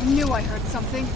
I knew I heard something.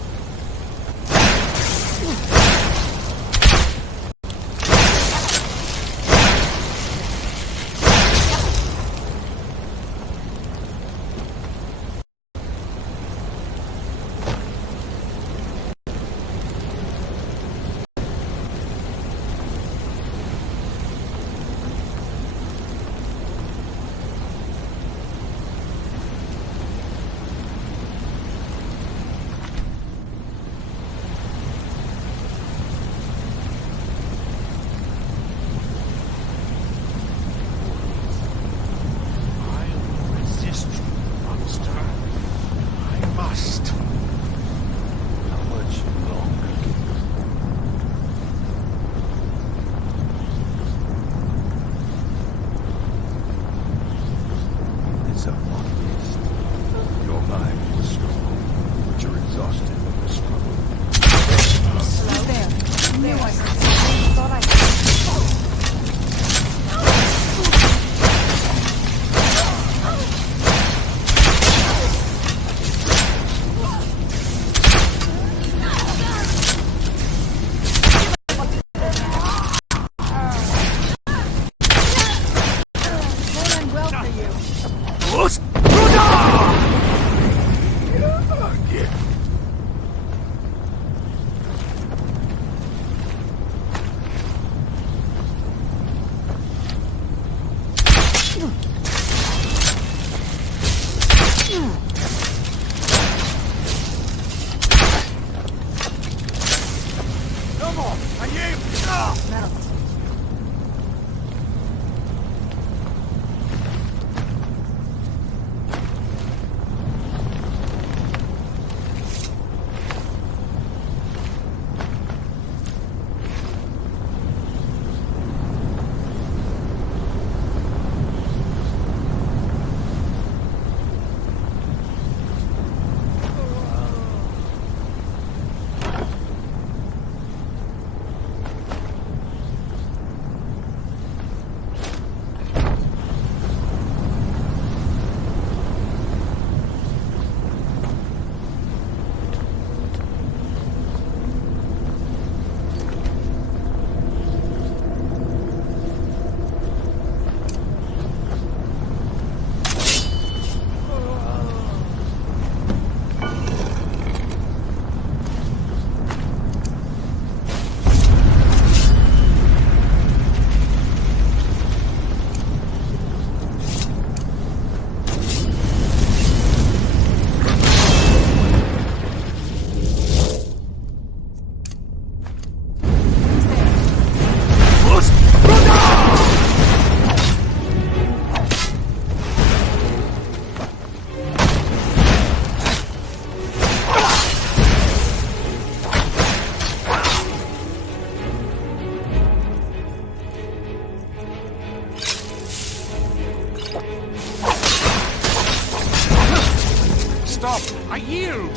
I yield!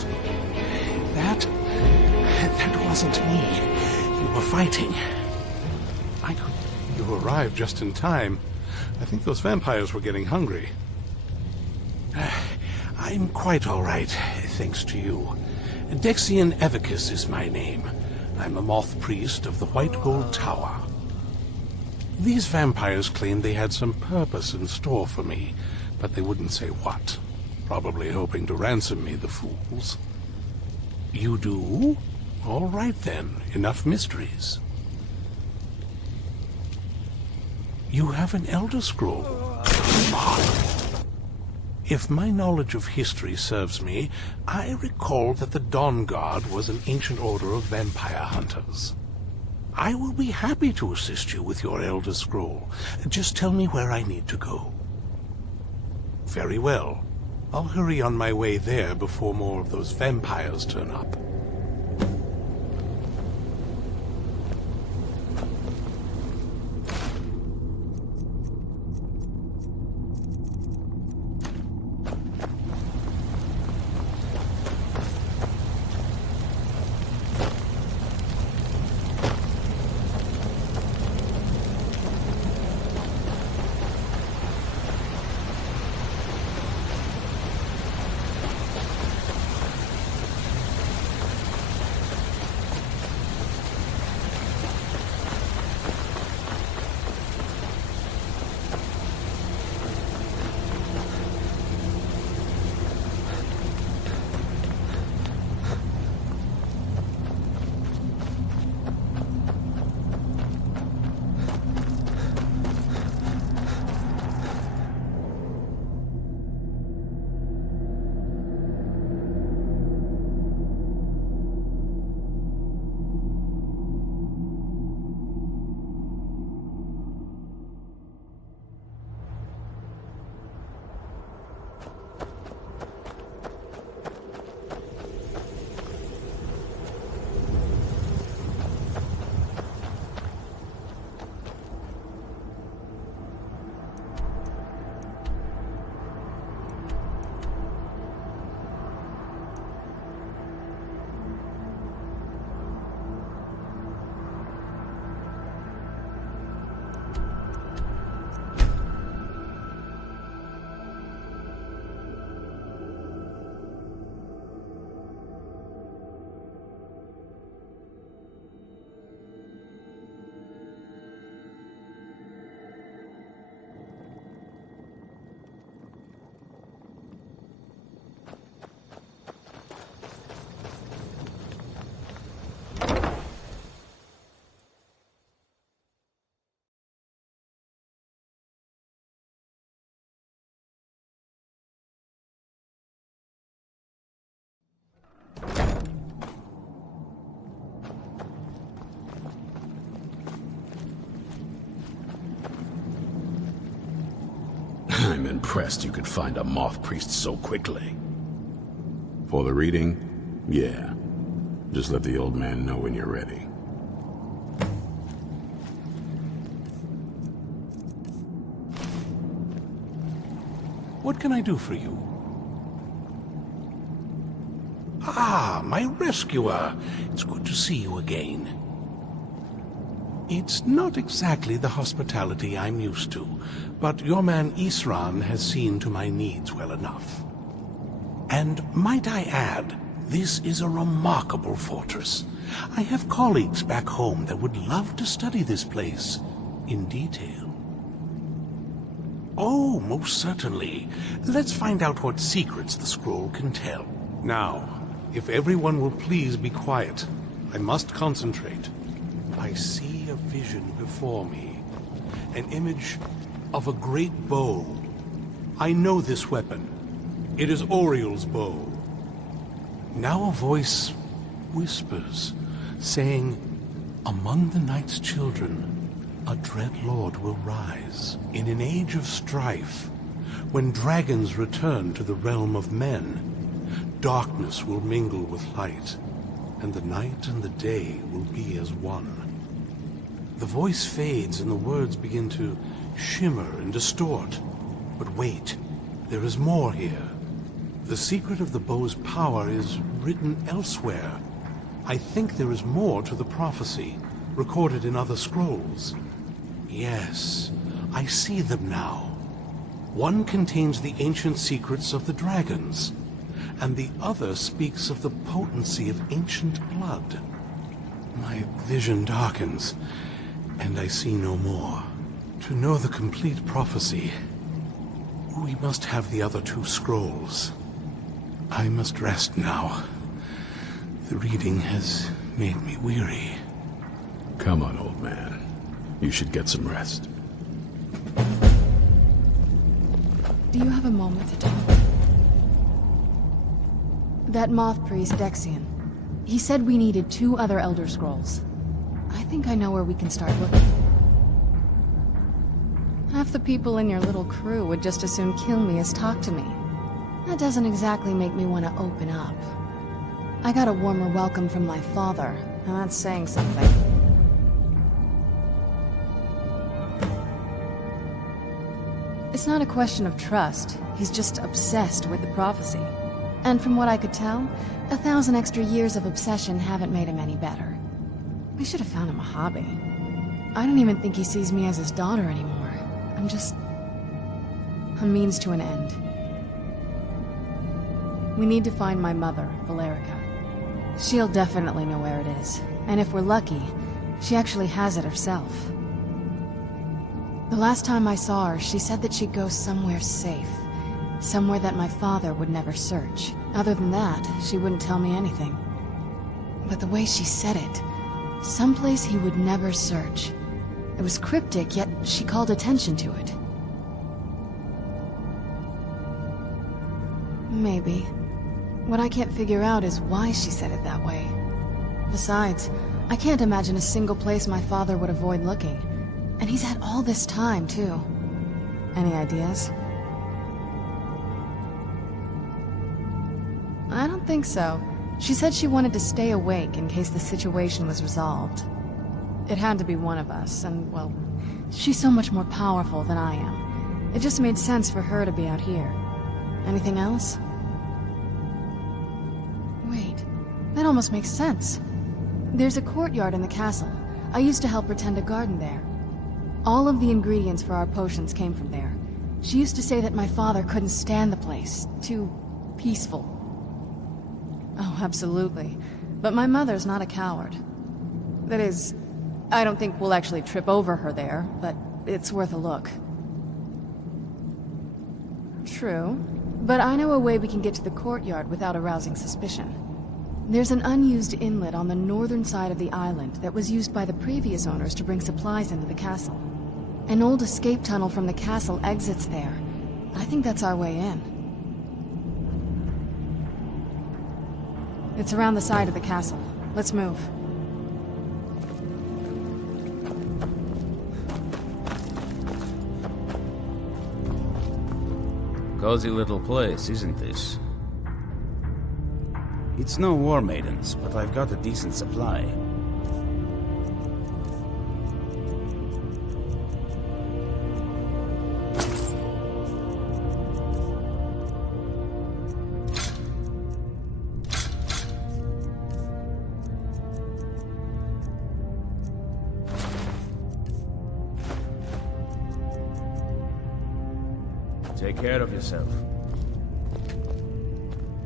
That wasn't me. You were fighting. I could... You arrived just in time. I think those vampires were getting hungry. I'm quite all right, thanks to you. Dexian Evicus is my name. I'm a moth priest of the White Gold Tower. These vampires claimed they had some purpose in store for me, but they wouldn't say what. Probably hoping to ransom me, the fools. You do? All right then, enough mysteries. You have an Elder Scroll. If my knowledge of history serves me, I recall that the Dawn Guard was an ancient order of vampire hunters. I will be happy to assist you with your Elder Scroll. Just tell me where I need to go. Very well. I'll hurry on my way there before more of those vampires turn up. I'm impressed you could find a moth priest so quickly. For the reading? Yeah. Just let the old man know when you're ready. What can I do for you? Ah, my rescuer. It's good to see you again. It's not exactly the hospitality I'm used to, but your man Isran has seen to my needs well enough. And might I add, this is a remarkable fortress. I have colleagues back home that would love to study this place in detail. Oh, most certainly. Let's find out what secrets the scroll can tell. Now, if everyone will please be quiet, I must concentrate. I see a vision before me. An image of a great bow. I know this weapon. It is Oriel's bow. Now a voice whispers, saying, "Among the night's children, a dread lord will rise. In an age of strife, when dragons return to the realm of men, darkness will mingle with light, and the night and the day will be as one." The voice fades and the words begin to shimmer and distort. But wait, there is more here. The secret of the bow's power is written elsewhere. I think there is more to the prophecy, recorded in other scrolls. Yes, I see them now. One contains the ancient secrets of the dragons, and the other speaks of the potency of ancient blood. My vision darkens, and I see no more. To know the complete prophecy, we must have the other two scrolls. I must rest now. The reading has made me weary. Come on, old man. You should get some rest. Do you have a moment to talk? That moth priest, Dexian. He said we needed 2 other Elder Scrolls. I think I know where we can start looking. Half the people in your little crew would just as soon kill me as talk to me. That doesn't exactly make me want to open up. I got a warmer welcome from my father, and that's saying something. It's not a question of trust. He's just obsessed with the prophecy. And from what I could tell, 1,000 extra years of obsession haven't made him any better. We should have found him a hobby. I don't even think he sees me as his daughter anymore. I'm just a means to an end. We need to find my mother, Valerica. She'll definitely know where it is. And if we're lucky, she actually has it herself. The last time I saw her, she said that she'd go somewhere safe. Somewhere that my father would never search. Other than that, she wouldn't tell me anything. But the way she said it, someplace he would never search. It was cryptic, yet she called attention to it. Maybe. What I can't figure out is why she said it that way. Besides, I can't imagine a single place my father would avoid looking. And he's had all this time, too. Any ideas? I don't think so. She said she wanted to stay awake in case the situation was resolved. It had to be one of us, and, well, she's so much more powerful than I am. It just made sense for her to be out here. Anything else? Wait, that almost makes sense. There's a courtyard in the castle. I used to help her tend a garden there. All of the ingredients for our potions came from there. She used to say that my father couldn't stand the place. Too peaceful. Oh, absolutely. But my mother's not a coward. That is, I don't think we'll actually trip over her there, but it's worth a look. True. But I know a way we can get to the courtyard without arousing suspicion. There's an unused inlet on the northern side of the island that was used by the previous owners to bring supplies into the castle. An old escape tunnel from the castle exits there. I think that's our way in. It's around the side of the castle. Let's move. cozy little place, isn't this? It's no War Maidens, but I've got a decent supply. Take care of yourself.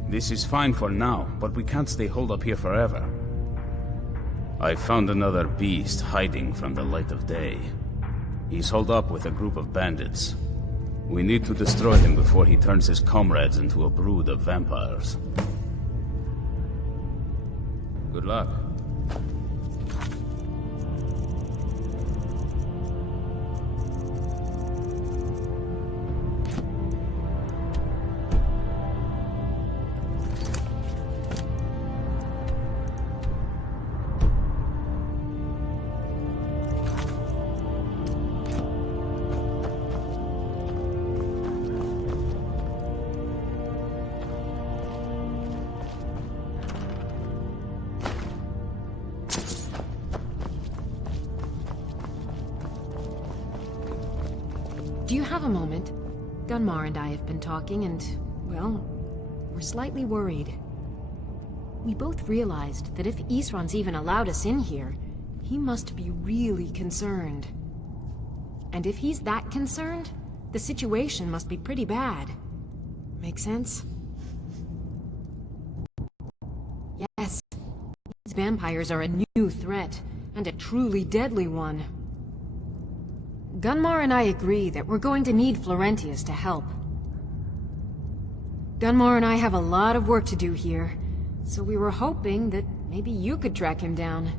This is fine for now, but we can't stay holed up here forever. I found another beast hiding from the light of day. He's holed up with a group of bandits. We need to destroy him before he turns his comrades into a brood of vampires. Good luck. Do you have a moment? Gunmar and I have been talking and, well, we're slightly worried. We both realized that if Isran's even allowed us in here, he must be really concerned. And if he's that concerned, the situation must be pretty bad. Make sense? Yes, these vampires are a new threat, and a truly deadly one. Gunmar and I agree that we're going to need Florentius to help. Gunmar and I have a lot of work to do here, so we were hoping that maybe you could track him down.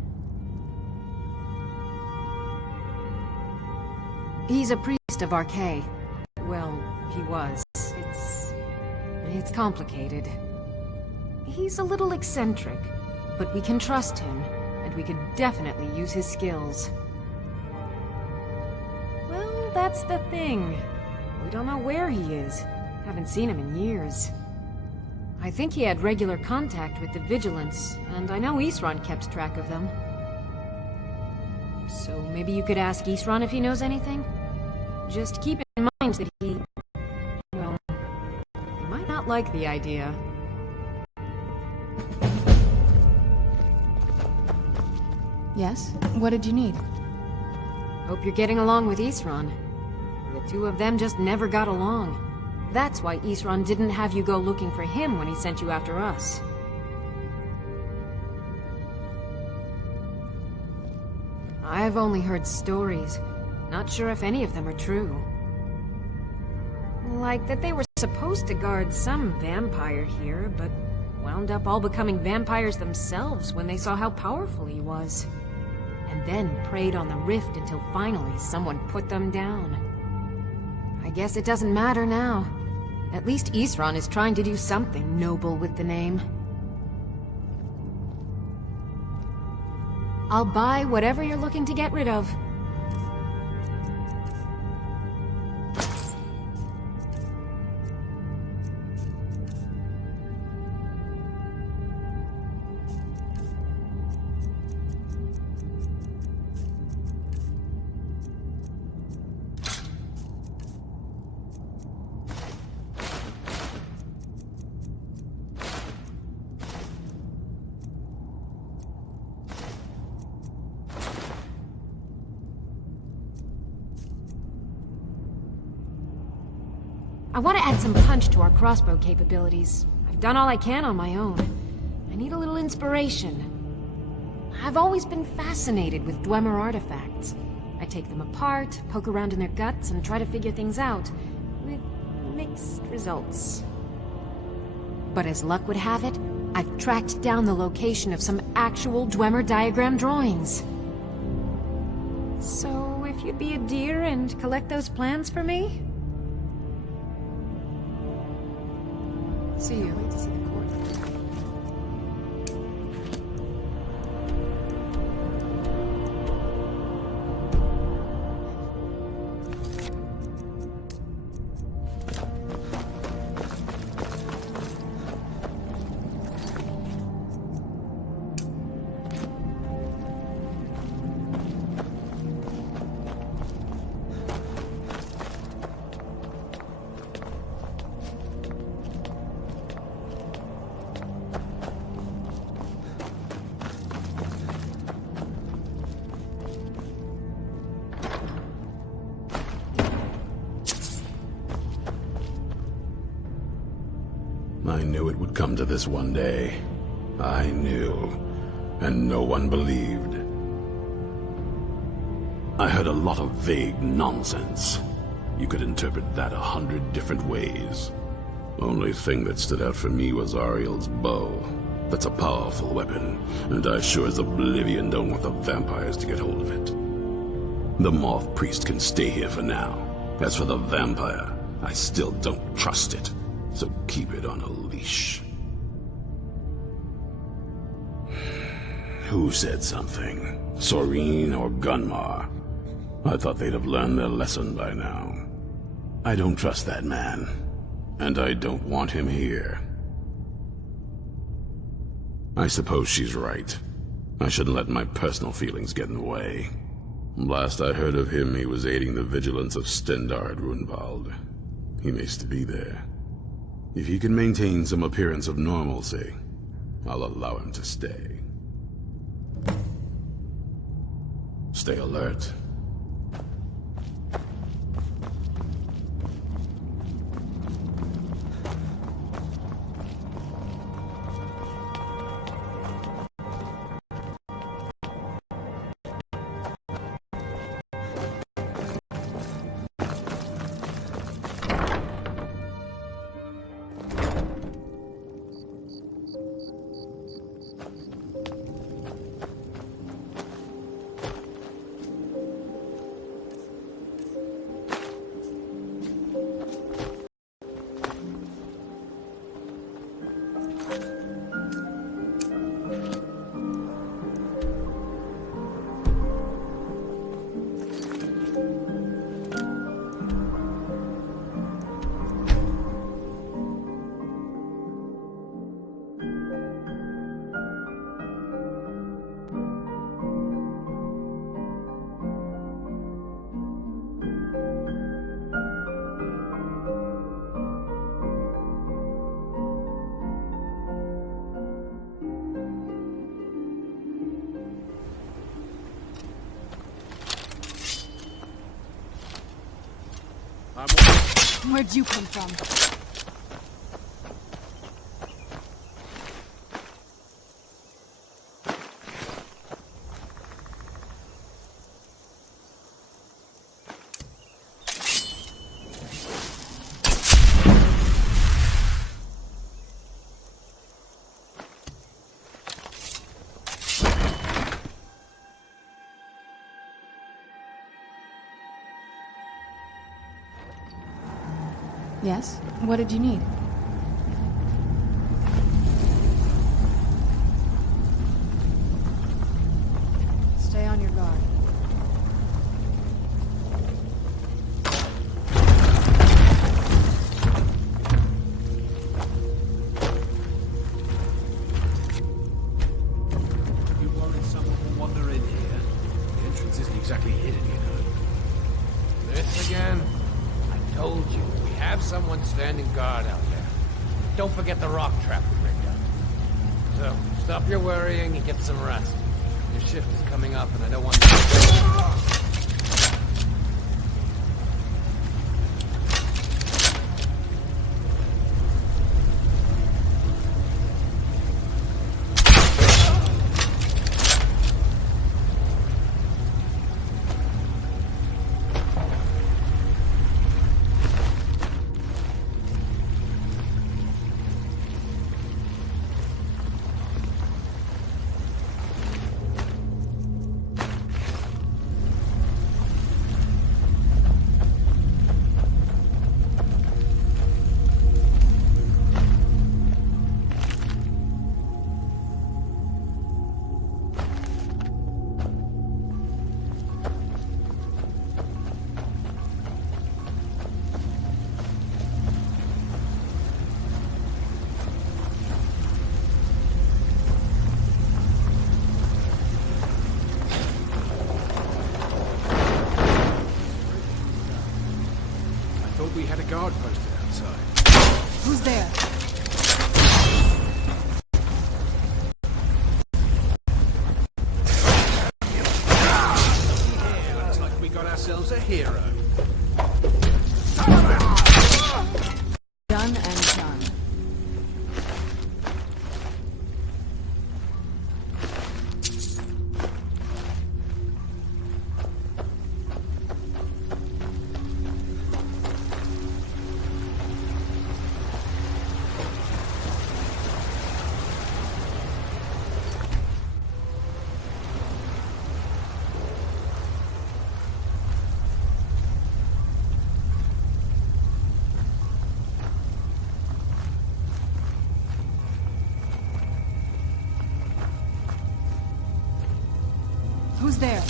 He's a priest of Archay. Well, he was. It's complicated. He's a little eccentric, but we can trust him, and we could definitely use his skills. That's the thing. We don't know where he is. Haven't seen him in years. I think he had regular contact with the Vigilance, and I know Isran kept track of them. So maybe you could ask Isran if he knows anything? Just keep in mind that he might not like the idea. Yes? What did you need? Hope you're getting along with Isran. The two of them just never got along. That's why Isran didn't have you go looking for him when he sent you after us. I've only heard stories. Not sure if any of them are true. Like that they were supposed to guard some vampire here, but wound up all becoming vampires themselves when they saw how powerful he was. And then preyed on the rift until finally someone put them down. I guess it doesn't matter now. At least Isran is trying to do something noble with the name. I'll buy whatever you're looking to get rid of. I want to add some punch to our crossbow capabilities. I've done all I can on my own. I need a little inspiration. I've always been fascinated with Dwemer artifacts. I take them apart, poke around in their guts, and try to figure things out, with mixed results. But as luck would have it, I've tracked down the location of some actual Dwemer diagram drawings. So, if you'd be a dear and collect those plans for me? See you. Wait to see the court. knew it would come to this one day. I knew, and no one believed. I heard a lot of vague nonsense. You could interpret that 100 different ways. Only thing that stood out for me was Ariel's bow. That's a powerful weapon, and I sure as oblivion don't want the vampires to get hold of it. The Moth Priest can stay here for now. As for the vampire, I still don't trust it, so keep it on a leash. Who said something? Soreen or Gunmar? I thought they'd have learned their lesson by now. I don't trust that man, and I don't want him here. I suppose she's right. I shouldn't let my personal feelings get in the way. Last I heard of him, he was aiding the vigilance of Stendarr at Runvald. He may still be there. If he can maintain some appearance of normalcy, I'll allow him to stay. Stay alert. Where'd you come from? Yes? What did you need? Stay on your guard. You worried someone will wander in here? The entrance isn't exactly hidden, you know. This again? I told you. Have someone standing guard out there. Don't forget the rock trap we rigged up. So, stop your worrying and get some rest. Your shift is coming up and I don't want to... We had a guard posted outside. Who's there? Yeah, looks like we got ourselves a hero. Done and done. there?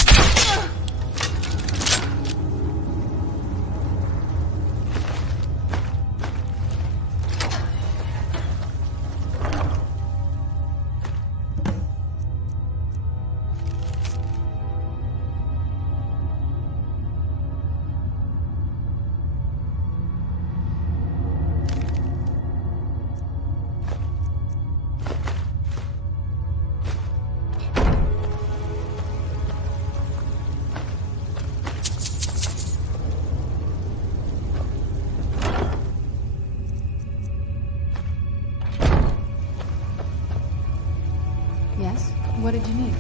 Yes? What did you need?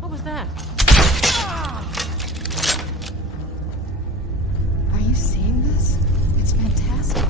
What was that? Are you seeing this? It's fantastic.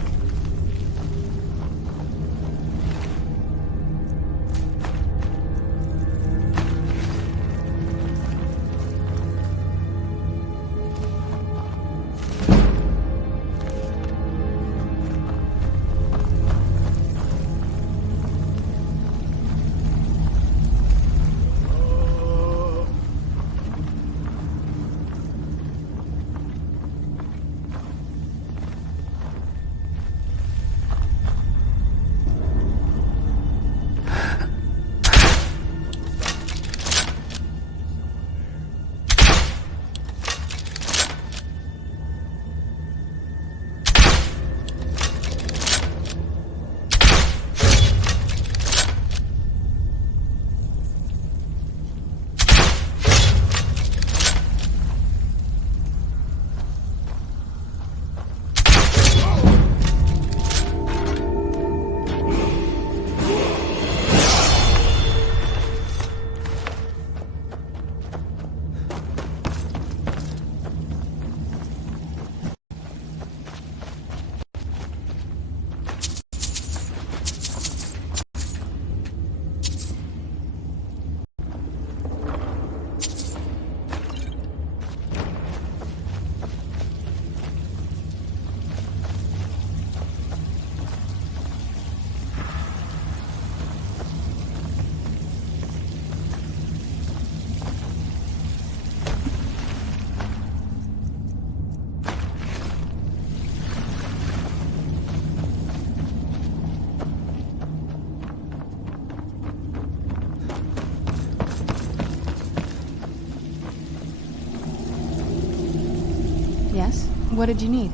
Yes? What did you need?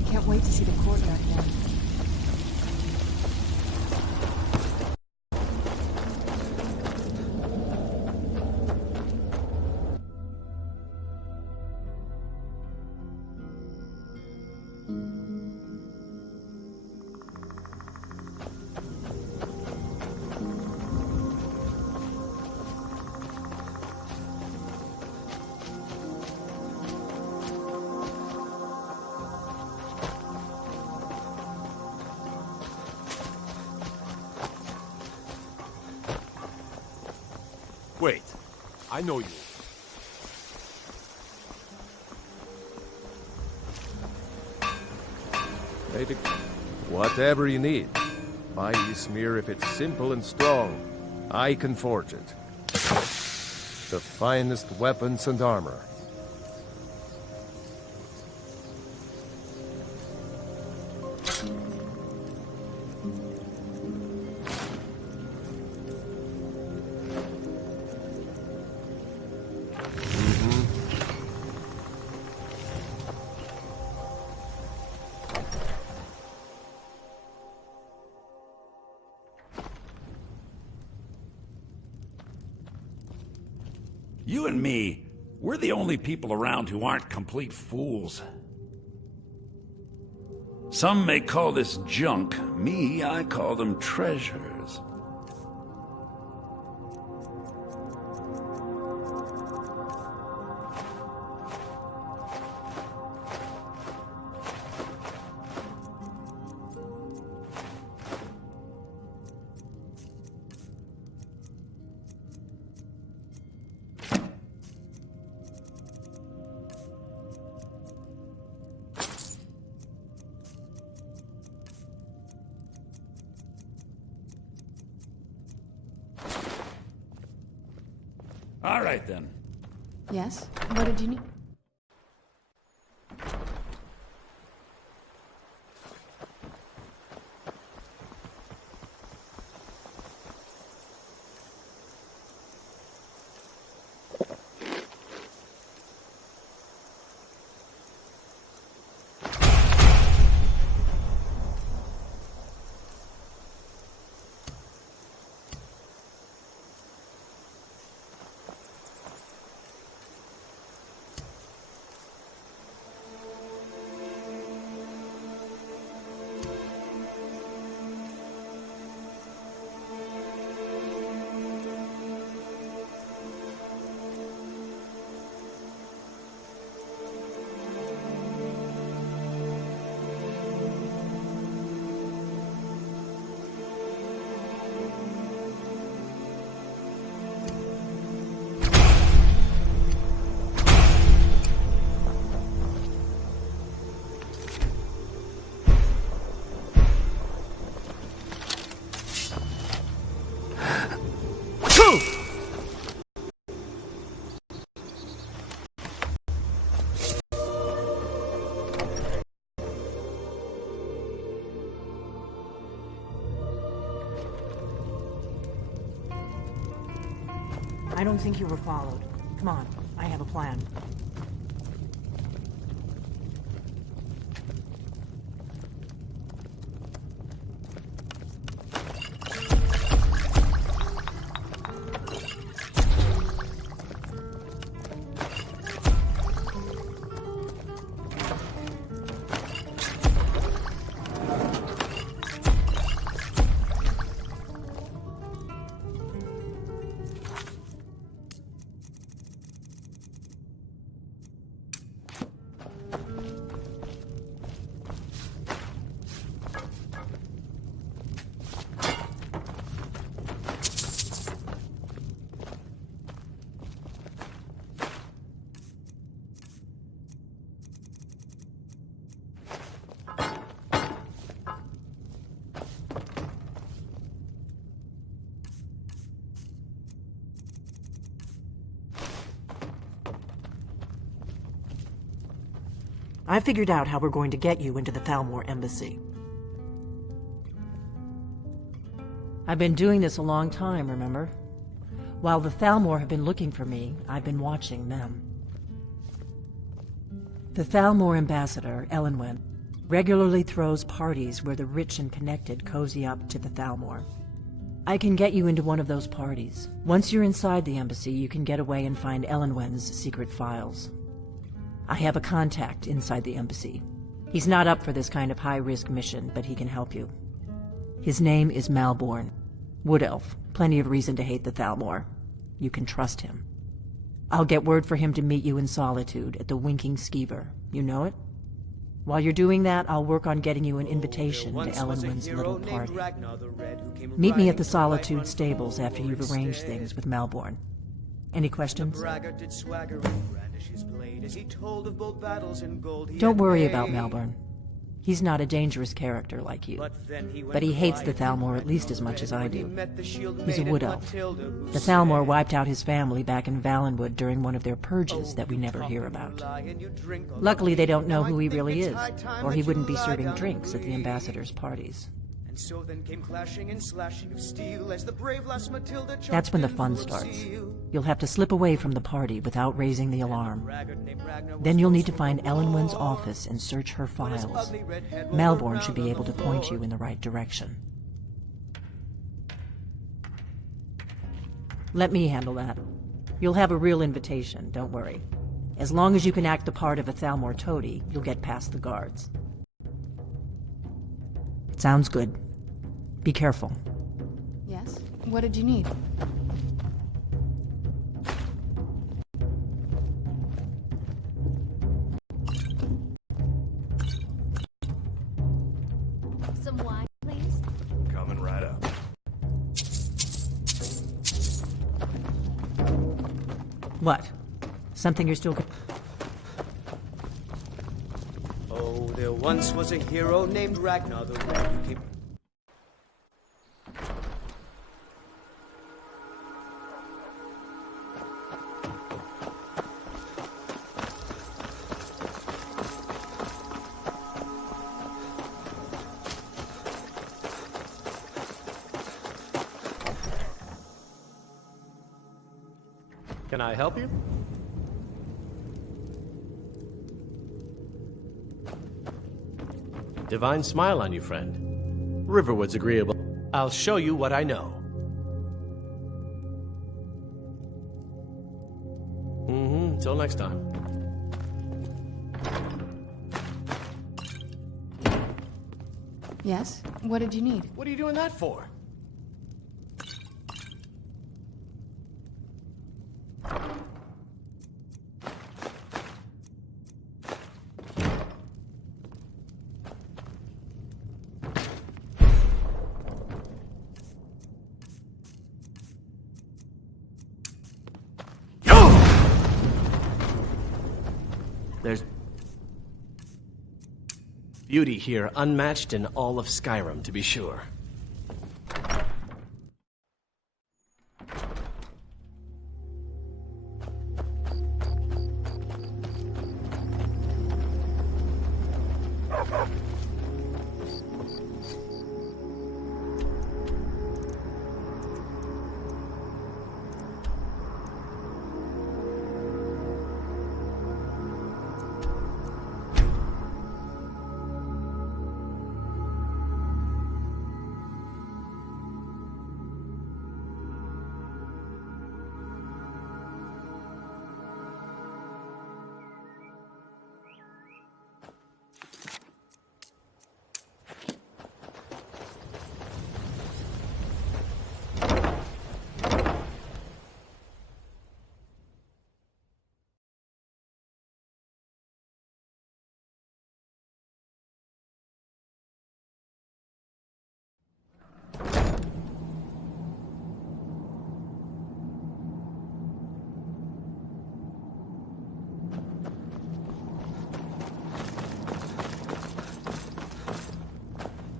I can't wait to see the courtyard again. Wait, I know you. Maybe whatever you need. My smear, if it's simple and strong, I can forge it. The finest weapons and armor. You and me, we're the only people around who aren't complete fools. Some may call this junk. Me, I call them treasures. All right, then. Yes? What did you need? I don't think you were followed. Come on, I have a plan. I figured out how we're going to get you into the Thalmor embassy. I've been doing this a long time, remember? While the Thalmor have been looking for me, I've been watching them. The Thalmor ambassador, Elenwen, regularly throws parties where the rich and connected cozy up to the Thalmor. I can get you into one of those parties. Once you're inside the embassy, you can get away and find Elenwen's secret files. I have a contact inside the embassy. He's not up for this kind of high-risk mission, but he can help you. His name is Malborn. Wood Elf. Plenty of reason to hate the Thalmor. You can trust him. I'll get word for him to meet you in Solitude at the Winking Skeever. You know it? While you're doing that, I'll work on getting you an invitation to Elenwen's little party. Meet me at the Solitude stables after you've arranged things with Malborn. Any questions? Don't worry about Malborn. He's not a dangerous character like you. But he hates the Thalmor at least as much as I do. He's a wood elf. The Thalmor wiped out his family back in Valenwood during one of their purges that we never hear about. Luckily, they don't know who he really is, or he wouldn't be serving drinks at the ambassador's parties. So then came clashing and slashing of steel as the brave lass Matilda. That's when the fun starts. You'll have to slip away from the party without raising the alarm. Then you'll need to find Elenwen's office and search her files. Malborn should be able to point you in the right direction. Let me handle that. You'll have a real invitation, don't worry. As long as you can act the part of a Thalmor toady, you'll get past the guards. Sounds good. Be careful. Yes? What did you need? Some wine, please? Coming right up. What? Something you're still... Oh, there once was a hero named Ragnar the Red who came... Can I help you? Divine smile on you, friend. Riverwood's agreeable. I'll show you what I know. Till next time. Yes? What did you need? What are you doing that for? There's beauty here, unmatched in all of Skyrim, to be sure.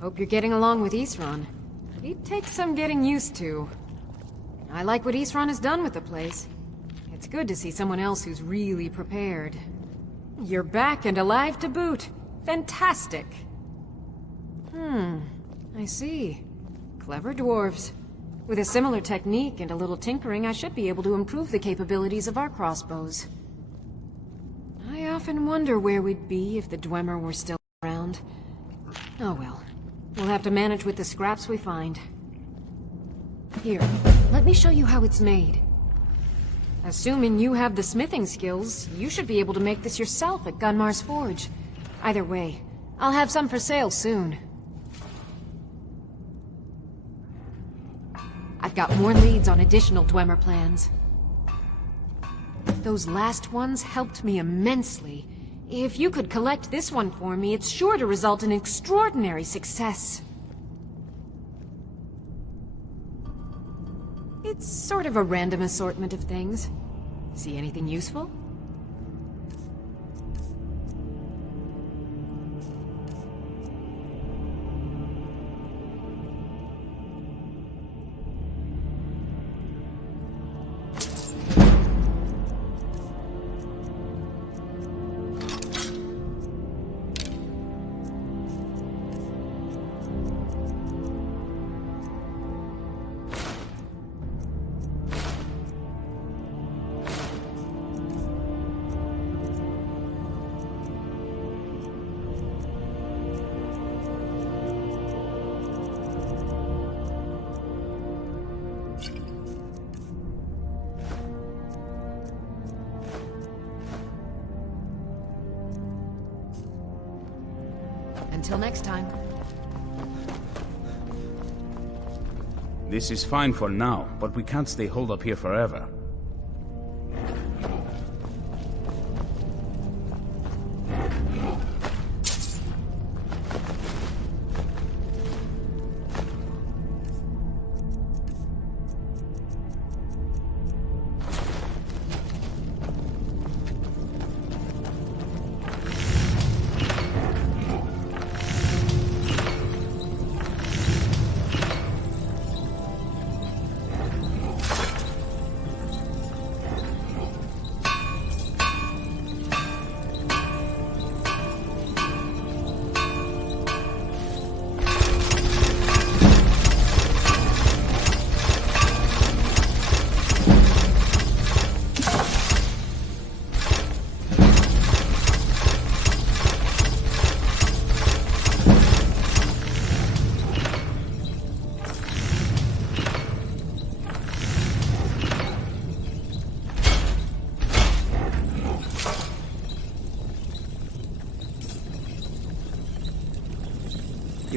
Hope you're getting along with Isran. He'd take some getting used to. I like what Isran has done with the place. It's good to see someone else who's really prepared. You're back and alive to boot. Fantastic. I see. Clever dwarves. With a similar technique and a little tinkering, I should be able to improve the capabilities of our crossbows. I often wonder where we'd be if the Dwemer were still around. Oh well. We'll have to manage with the scraps we find. Here, let me show you how it's made. Assuming you have the smithing skills, you should be able to make this yourself at Gunmar's Forge. Either way, I'll have some for sale soon. I've got more leads on additional Dwemer plans. Those last ones helped me immensely. If you could collect this one for me, it's sure to result in extraordinary success. It's sort of a random assortment of things. See anything useful? Until next time. This is fine for now, but we can't stay holed up here forever.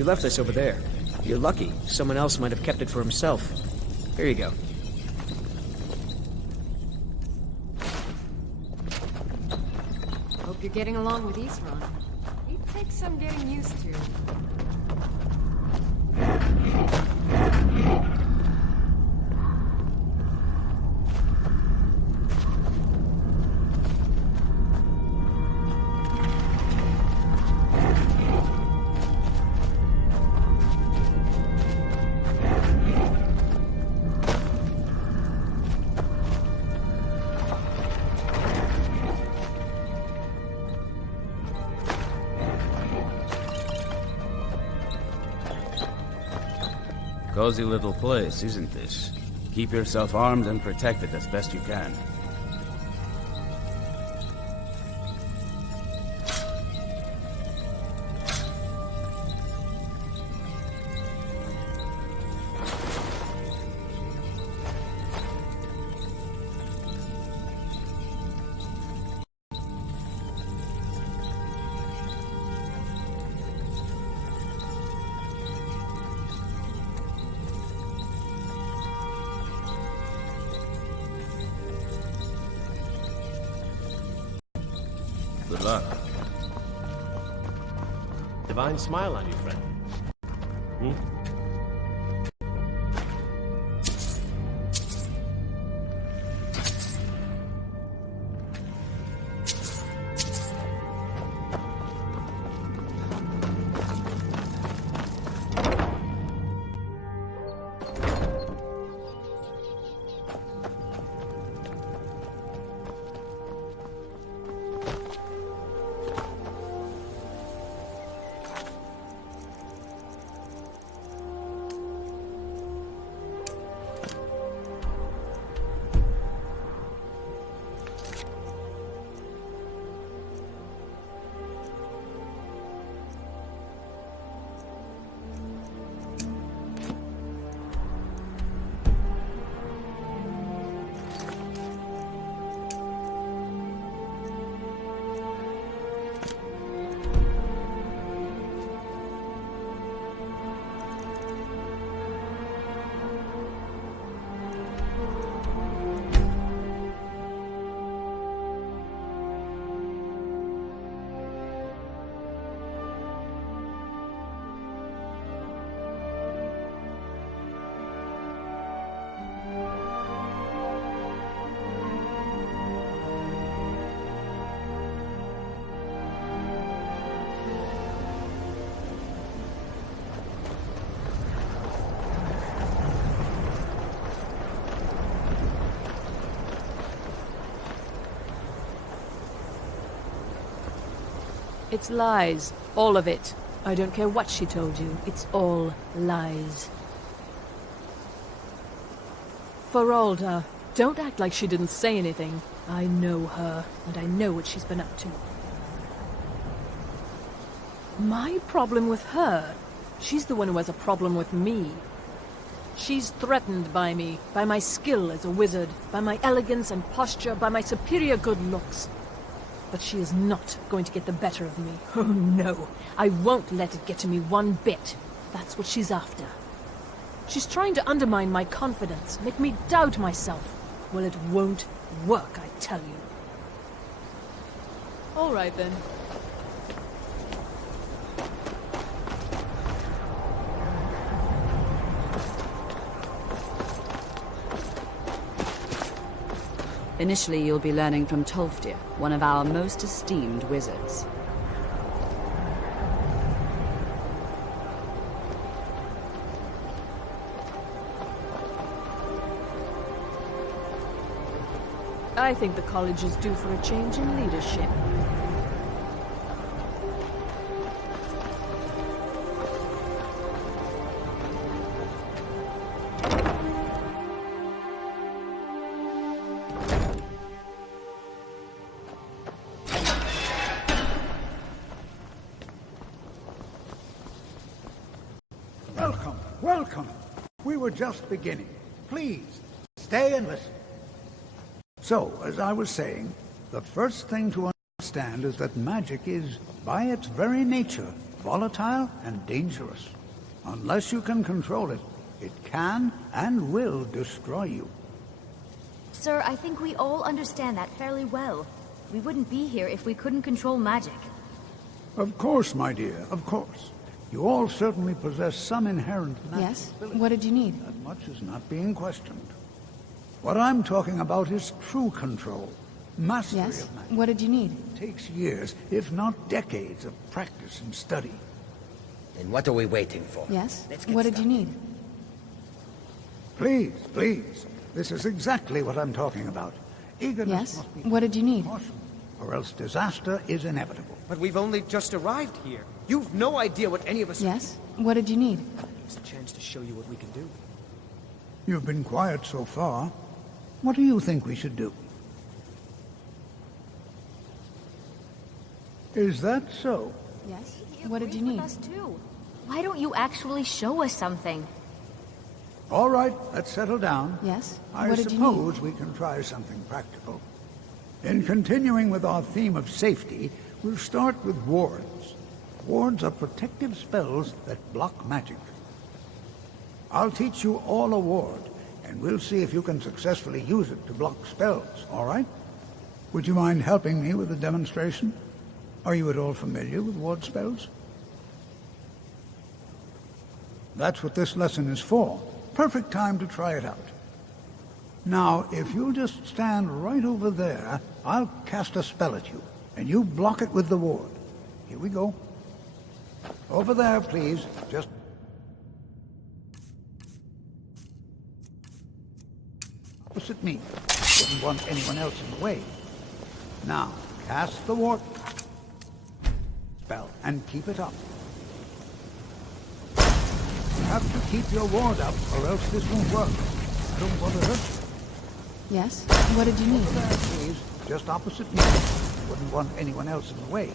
You left this over there. You're lucky. Someone else might have kept it for himself. Here you go. Hope you're getting along with Eastron. It takes some getting used to. Cozy little place, isn't this? Keep yourself armed and protected as best you can. Good luck. Divine smile on you, friend. It's lies. All of it. I don't care what she told you. It's all lies. Feralda, don't act like she didn't say anything. I know her, and I know what she's been up to. My problem with her? She's the one who has a problem with me. She's threatened by me, by my skill as a wizard, by my elegance and posture, by my superior good looks. But she is not going to get the better of me. Oh no, I won't let it get to me one bit. That's what she's after. She's trying to undermine my confidence, make me doubt myself. Well, it won't work, I tell you. All right then. Initially, you'll be learning from Tolfdir, one of our most esteemed wizards. I think the college is due for a change in leadership. Welcome, welcome. We were just beginning. Please, stay and listen. So, as I was saying, the first thing to understand is that magic is, by its very nature, volatile and dangerous. Unless you can control it, it can and will destroy you. Sir, I think we all understand that fairly well. We wouldn't be here if we couldn't control magic. Of course, my dear, of course. You all certainly possess some inherent magic. Yes? What did you need? That much is not being questioned. What I'm talking about is true control. Mastery Yes? of magic. What did you need? It takes years, if not decades, of practice and study. Then what are we waiting for? Yes? Let's get What did you started. need? Please, please. This is exactly what I'm talking about. Eagerness Yes? must be What did you need? caution, or else disaster is inevitable. But we've only just arrived here. You've no idea what any of us... Yes? What did you need? It's a chance to show you what we can do. You've been quiet so far. What do you think we should do? Is that so? Yes? He What did you agrees need? with us too. Why don't you actually show us something? All right, let's settle down. Yes? I What did you suppose we can try something practical. In continuing with our theme of safety, we'll start with wards. Wards are protective spells that block magic. I'll teach you all a ward, and we'll see if you can successfully use it to block spells, all right? Would you mind helping me with a demonstration? Are you at all familiar with ward spells? That's what this lesson is for. Perfect time to try it out. Now, if you'll just stand right over there, I'll cast a spell at you, and you block it with the ward. Here we go. Over there, please. Just... opposite me. Wouldn't want anyone else in the way. Now, cast the ward spell, and keep it up. You have to keep your ward up, or else this won't work. I don't want to hurt you. Yes? What did you need? Over there, please. Just opposite me. Wouldn't want anyone else in the way.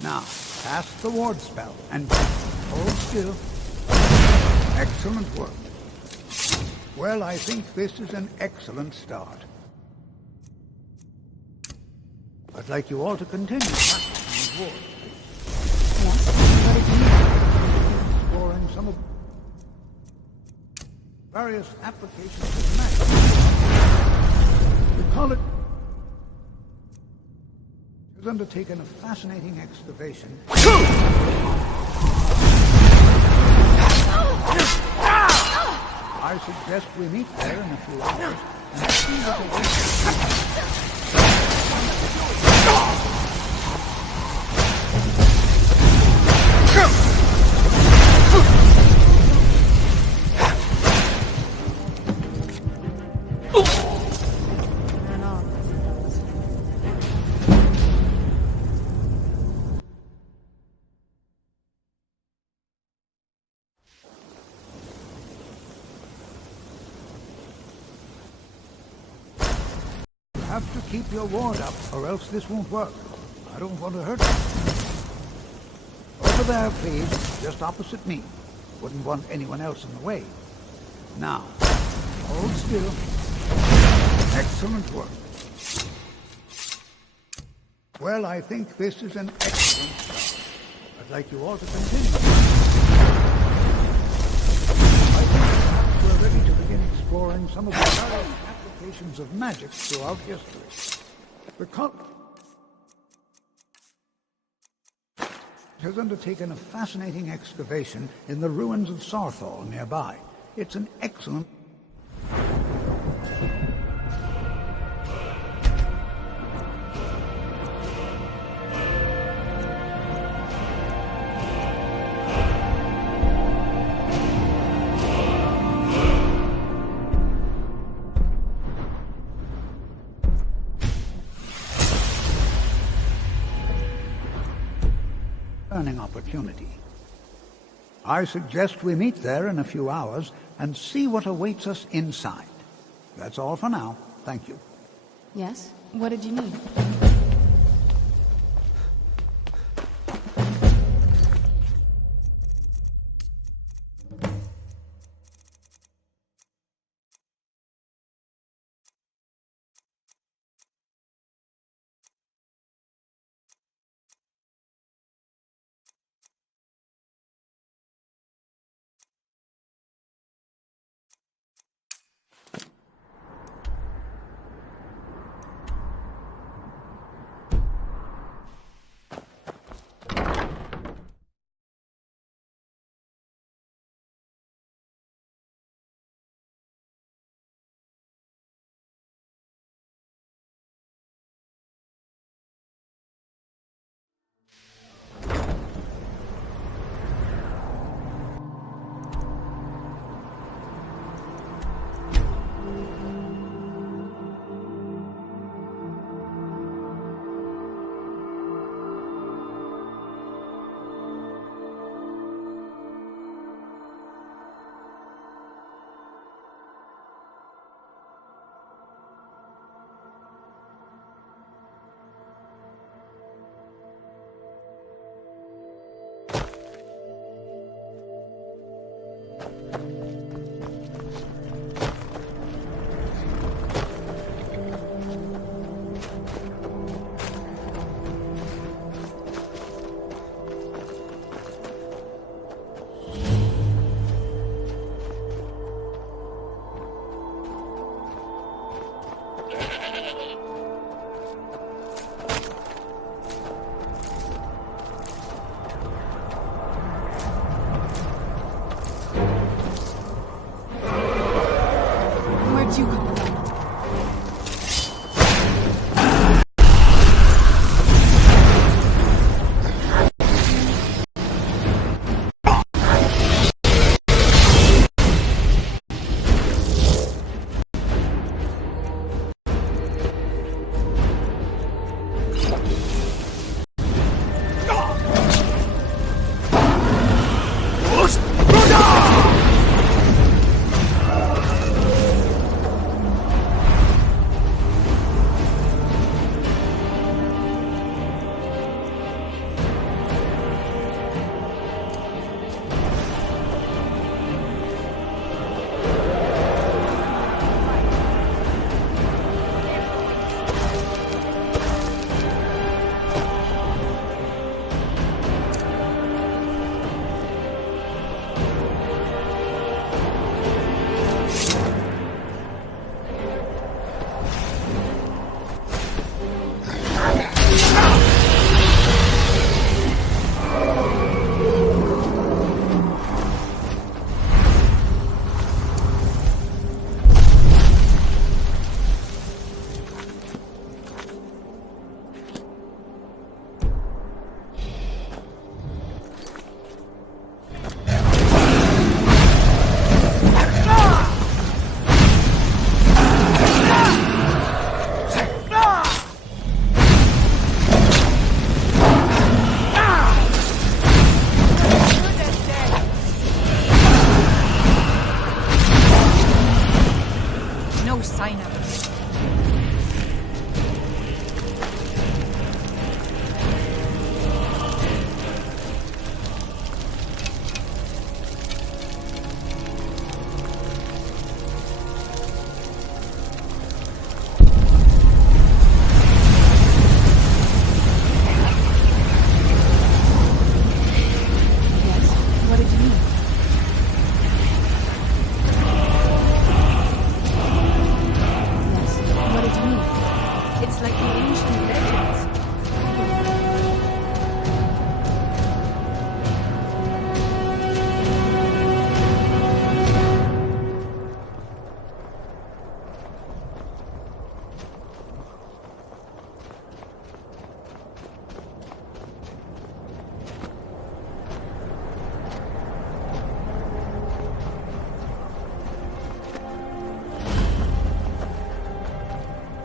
Now, cast the ward spell, and hold still. Excellent work. Well, I think this is an excellent start. I'd like you all to continue practicing wards. Yes? What did you need? Exploring some of various applications of magic. We call it... has undertaken a fascinating excavation. I suggest we meet there in a few hours and see what have to keep your ward up, or else this won't work. I don't want to hurt you. Over there, please. Just opposite me. Wouldn't want anyone else in the way. Now, hold still. Excellent work. Well, I think this is an excellent start. I'd like you all to continue. I think perhaps we're ready to begin exploring some of the various applications of magic throughout history. The has undertaken a fascinating excavation in the ruins of Sarthal nearby. It's an excellent... learning opportunity. I suggest we meet there in a few hours and see what awaits us inside. That's all for now. Thank you. Yes? What did you need?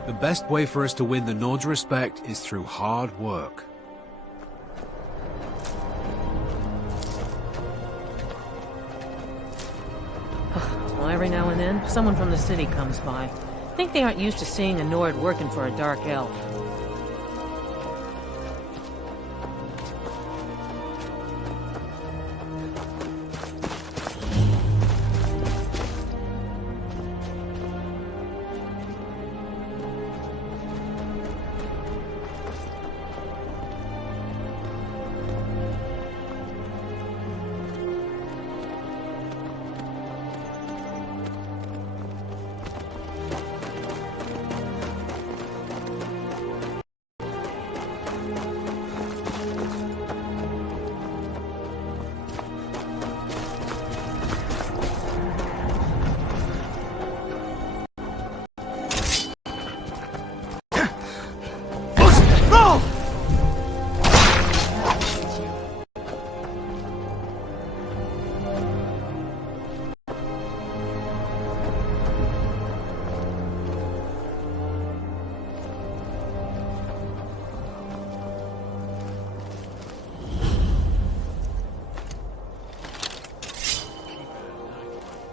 The best way for us to win the Nord's respect is through hard work. Well, every now and then, someone from the city comes by. I think they aren't used to seeing a Nord working for a dark elf.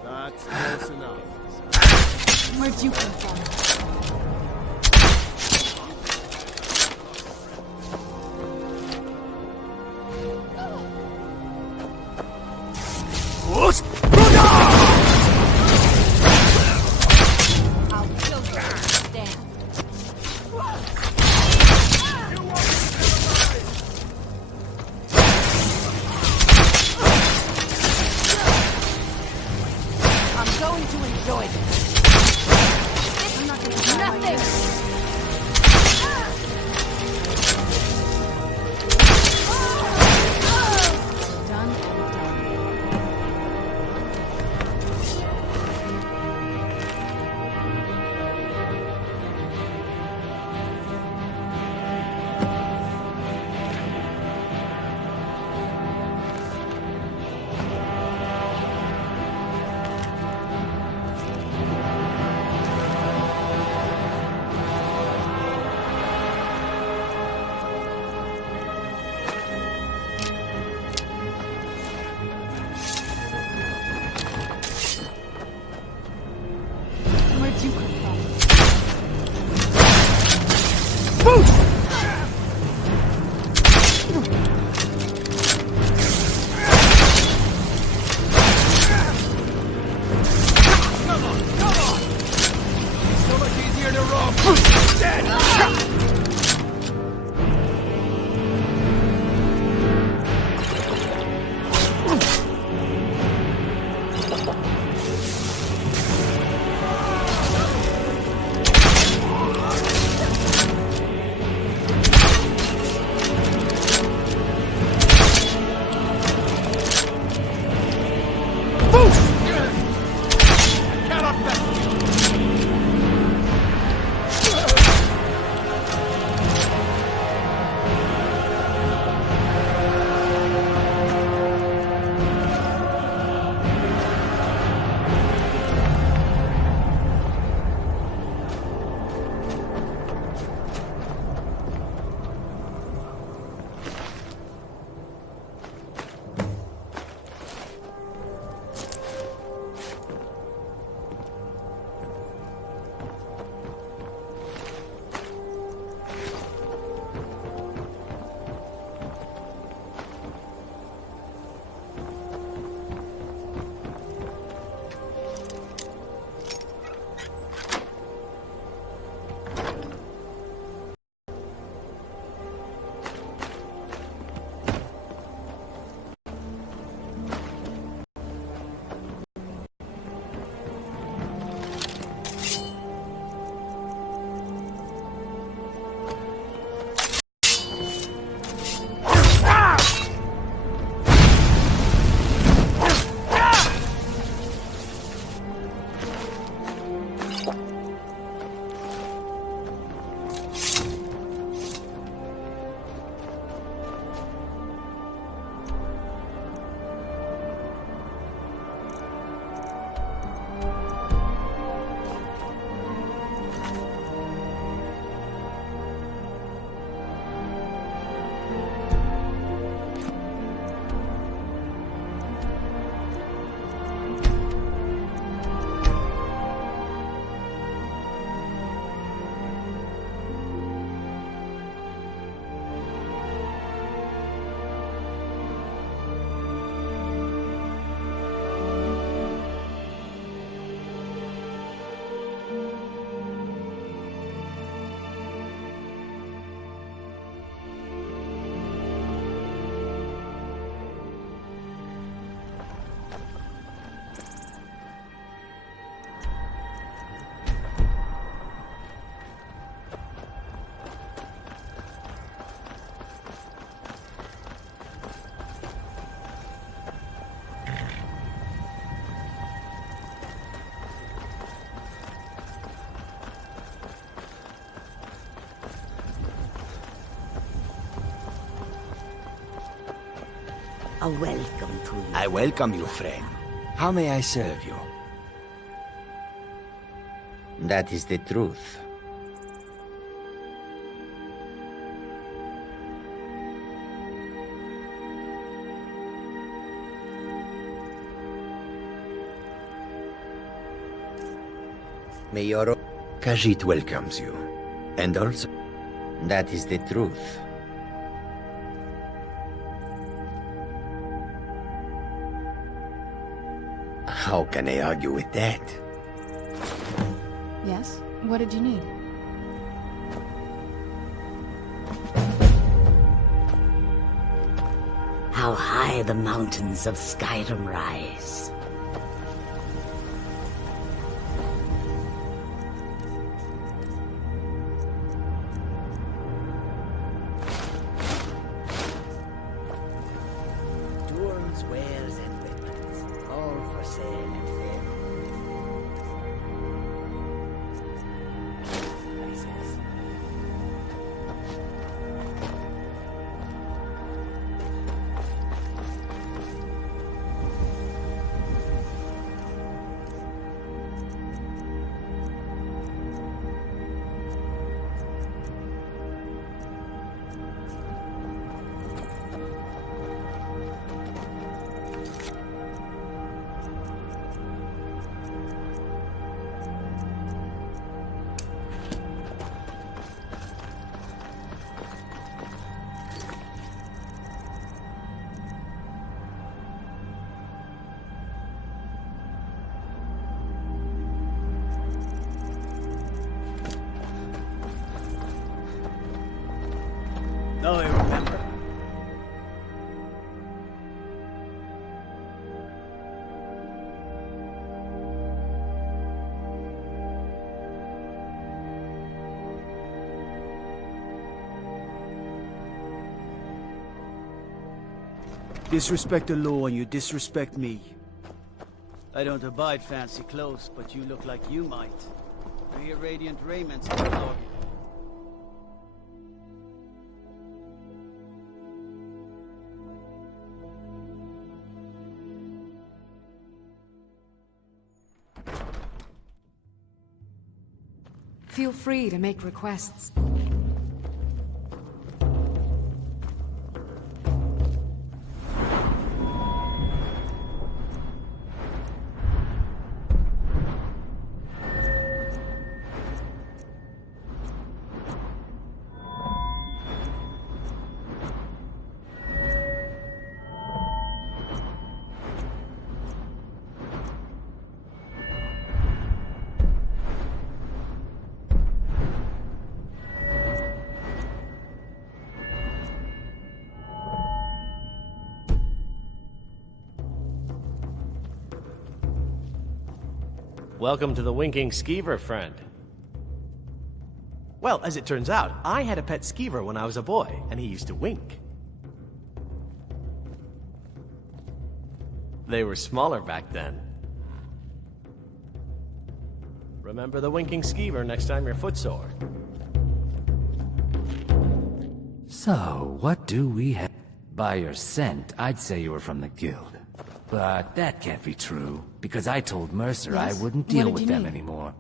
That's close enough. Where'd you come from? I'll kill you. Stand. I'm going to enjoy this. I'm not going to A welcome to you. I welcome you, friend. How may I serve you? That is the truth. May your Khajiit welcomes you. And also, that is the truth. How can I argue with that? Yes? What did you need? How high the mountains of Skyrim rise. Tools, wares, and weapons, all for sale and fair. Prices. Disrespect the law and you disrespect me. I don't abide fancy clothes, but you look like you might. I hear radiant raiments in the floor. Feel free to make requests. Welcome to the Winking Skeever, friend. Well, as it turns out, I had a pet skeever when I was a boy, and he used to wink. They were smaller back then. Remember the Winking Skeever next time you're footsore. So, what do we have? By your scent, I'd say you were from the guild. But that can't be true, because I told Mercer I Yes? wouldn't What deal did with you them need? anymore.